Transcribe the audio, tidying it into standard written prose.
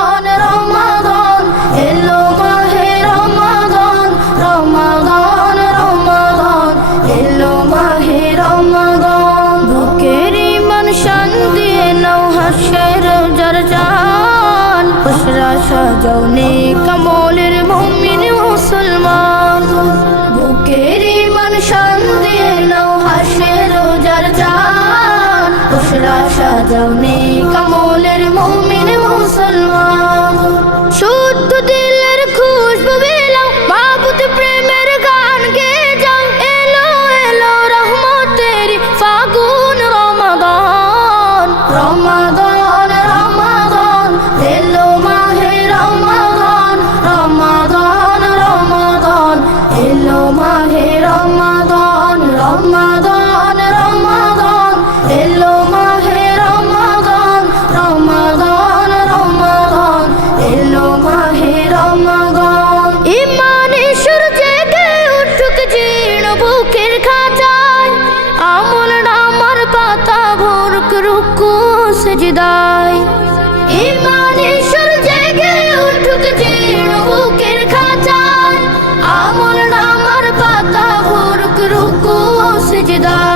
রমাদান রমাদান এলো মাহে রমাদান রমাদান রমাদান এলো মাহে রমাদান বুকের ইমান শান দিয়ে নাও হাসের জারজান খুশরা সাজাও নেক আমলের মুমিন মুসলমান বুকের ইমান শান দিয়ে নাও হাসের জারজান খুশরা সাজাও নেক আমলের মুমিন মুসলমান শুদ্ধ দিলের খুশবু বিলাও মাবুদ প্রেমের গান গেয়ে যাও এলো এলো রহমতের ফাগুন রমাদান রমাদান রমাদান এলো মাহে রমাদান রমাদান রমাদান এলো মাহে রমাদান রমাদান রমাদান এলো মাহে রমাদান রমাদান রমাদান এলো মাহে রমাদান ইমানে সুর জেগে উঠুক জীর্ণ বুকের খাঁচায় আমল নামার পাতা ভরুক রুকু সিজদায় ইমানে সুর জেগে উঠুক জীর্ণ বুকের খাঁচায় আমল নামার পাতা ভরুক রুকু সিজদায়